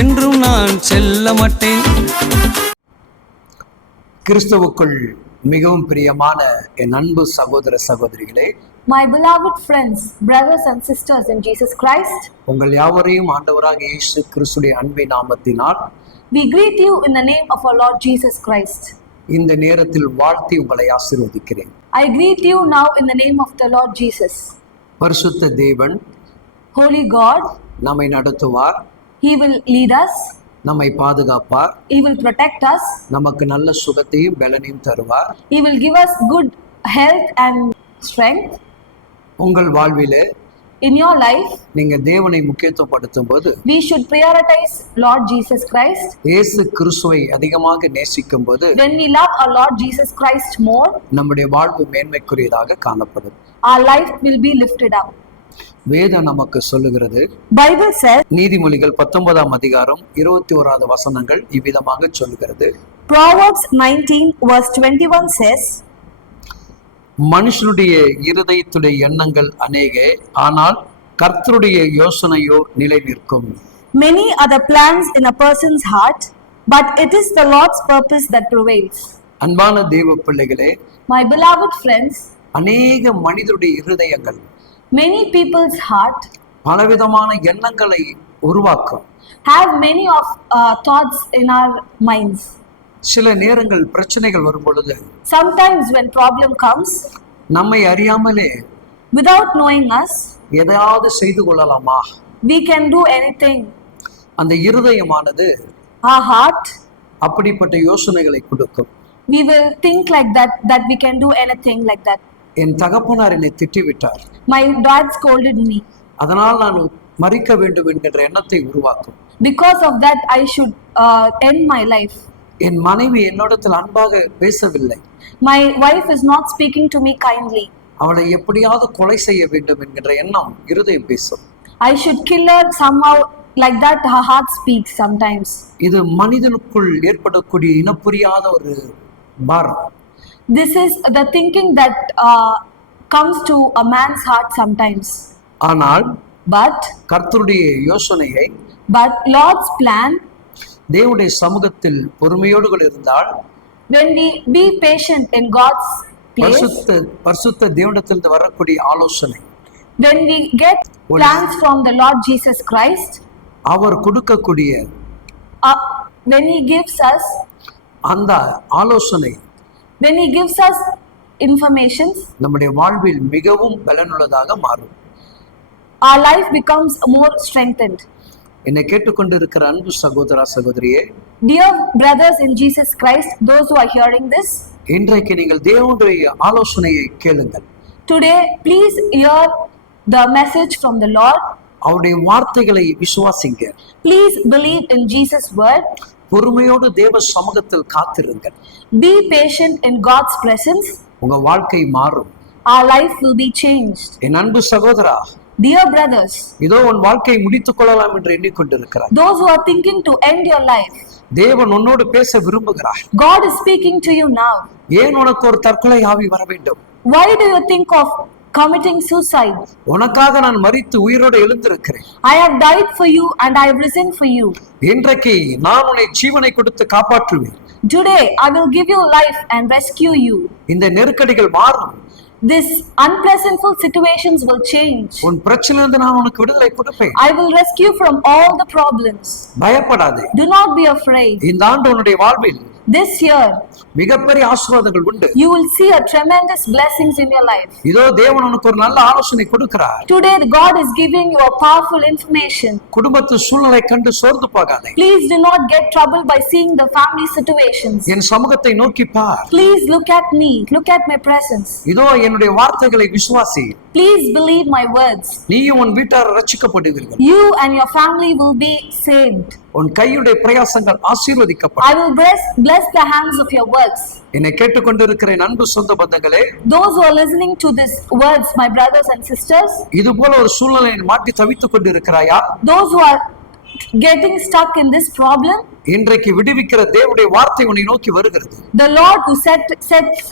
என்றும் நான் செல்ல மாட்டேன். கிறிஸ்துவுக்குள் மிகவும் பிரியமான என் அன்பு சகோதர சகோதரிகளே, My beloved friends, brothers and sisters in Jesus Christ, உங்கள் யாவரையும் ஆண்டவராகிய இயேசு கிறிஸ்துடைய அன்பின் நாமத்தினால் we greet you in the name of our Lord Jesus Christ. இந்த நேரத்தில் வாழ்த்தி உங்களை ஆசீர்வதிக்கிறேன். I greet you now in the name of the Lord Jesus. பரிசுத்த தேவன் Holy God, நம்மை நடத்துவார், He will lead us, நம்மை பாதுகாப்பார், He will protect us, நமக்கு நல்ல சுகத்தையும் பலனையும் தருவார். He will give us good health and strength. உங்கள் வாழ்விலே In your life, நீங்க தேவனை முக்கியத்துவப்படுத்தும் போது, we should prioritize Lord Jesus Christ. இயேசு கிறிஸ்துவை அதிகமாக நேசிக்கும் போது When we love our Lord Jesus Christ more, நம்முடைய வாழ்வு மேன்மைக்குரியதாக காணப்படும். our life will be lifted up. வேதம் நமக்கு சொல்லுகிறது, Bible says, நீதிமொழிகள் 19ஆம் அதிகாரம் 21வது வசனங்கள் இவ்விதமாக சொல்லுகிறது, Proverbs 19 verse 21 says, மனுஷனுடைய இருதயத்துடைய எண்ணங்கள் அநேகே, ஆனால் கர்த்தருடைய யோசனையோ நிலை நிற்கும். Many are the plans in a person's heart, but it is the Lord's purpose that prevails. அன்பான தேவ பிள்ளைகளே, My beloved friends, அநேக மனிதருடைய இருதயங்கள் many people's heart பலவிதமான எண்ணங்களை உருவாக்கும். have many of thoughts in our minds. சில நேரங்கள் பிரச்சனைகள் வரும் பொழுது Sometimes when problem comes, நம்மை அறியாமலே without knowing us, எதையாவது செய்து கொள்ளலாமா? we can do anything. அந்த இருதயமானது Our heart, அப்படிப்பட்ட யோசனைகளை கொடுக்கும். we will think like that we can do anything like that. என் தகப்பனார் என்னை திட்டிவிட்டார், My dad scolded me. அதனால் நான் மறிக்க வேண்டும் என்கின்ற எண்ணத்தை உருவாக்கும். Because of that, I should end my life. என் மனைவி என்னிடத்தில் அன்பாக பேசவில்லை, My wife is not speaking to me kindly. அவளை எப்படியாவது கொலை செய்ய வேண்டும் என்கின்ற எண்ணம் இருதயம் பேசும். I should kill her somehow, like that her heart speaks sometimes. இது மனிதனுக்குள் ஏற்படக்கூடிய இனப்புரியாத ஒரு பாரம். This is the thinking that comes to a man's heart sometimes. ஆனால் But கர்த்தருடைய யோசனையை Lord's plan, தேவனுடைய சமூகத்தில் பொறுமையோடு கூட இருந்தால், when we be patient in God's place, பரிசுத்த தேவனிடத்திலிருந்து வரக்கூடிய ஆலோசனை, when we get plans from the Lord Jesus Christ, அவர் கொடுக்கக்கூடிய when He gives us, அந்த ஆலோசனை when He gives us informations, நம்முடைய வாழ்வில் மிகவும் பலனுள்ளதாக மாறும். our life becomes more strengthened. என்னை கேட்டுக்கொண்டிருக்கிற அன்பு சகோதரா சகோதரியே, Dear brothers in Jesus Christ, those who are hearing this, இன்றைக்கு நீங்கள் தேவனுடைய ஆலோசனையை கேளுங்கள். today please hear the message from the Lord. அவருடைய வார்த்தைகளை விசுவாசிங்க. Please believe in Jesus' word. பொறுமையோடு தேவ சமூகத்தில் காத்திருங்கள். Be patient in God's presence. உங்க வாழ்க்கை மாறும். Our life will be changed. என் அன்பு சகோதரா, Dear brothers, இதோ உன் வாழ்க்கையை முடித்துக் கொள்ளலாம் என்று எண்ணிக்கொண்டிருக்கிறார். those who are thinking to end your life, தேவன் உன்னோடு பேச விரும்புகிறார். God is speaking to you now. ஏன் உனக்கு ஒரு தற்கொலை ஆவி வர வேண்டும்? Why do you think of committing suicide? உனக்காக நான் மரித்து உயிரோடு எழுந்திருக்கிறேன். I have died for you and I have risen for you. இன்றைக்கு நான் உன்னை ஜீவனை கொடுத்து காப்பாற்றுவேன். Today I will give you life and rescue you. இந்த நெருக்கடிகள் மாறும். This unpleasantful situations will change. உன் பிரச்சனையிலிருந்து நான் உனக்கு விடுதலை கொடுப்பேன். I will rescue from all the problems. பயப்படாதே. Do not be afraid. இந்த ஆண்டு உன்னுடைய வாழ்வில் This year, மிகப்பெரிய ஆசீர்வாதங்கள் உண்டு. you will see a tremendous blessings in your life. இதோ தேவன் உனக்கு ஒரு நல்ல ஆலோசனை கொடுக்கிறார். Today, God is giving you a powerful information. குடும்பத்து சூழ்நிலை கண்டு சோர்ந்து போகாதே. Please do not get troubled by seeing the family situations. என் சமூகத்தை நோக்கி பார். Please look at me. Look at my presence. இதோ என்னுடைய வார்த்தைகளை விசுவாசி. Please believe my words. நீயும் உன் வீட்டார் ரட்சிக்கப்படுவீர்கள். You and your family will be saved. உன் கையுடைய பிரயாசங்கள் ஆசீர்வதிக்கப்படும். I will bless the hands of your works. என்னை கேட்டுக்கொண்டிருக்கிற என் அன்பு சொந்த பந்தங்களே, Those who are listening to these words, my brothers and sisters, இது போல ஒரு சூழ்நிலையை மாட்டி தவித்துக் கொண்டிருக்கிறாயா? those who are getting stuck in this problem, இன்றைக்கு விடுவிக்கிற தேவனுடைய வார்த்தை உன்னை நோக்கி வருகிறது. the Lord who sets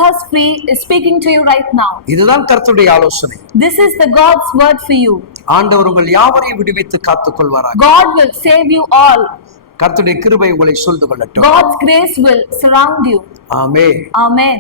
us free is speaking to you right now. இதுதான் கர்த்தருடைய ஆலோசனை. This is the God's word for you. ஆண்டவர் உங்கள் யாவரையும் விடுவித்து காத்துக் கொள்வாராக. God will save you all. கர்த்தருடைய கிருபை உங்களை சூழ்ந்து கொள்ளட்டும். God's grace will surround you. Amen. Amen.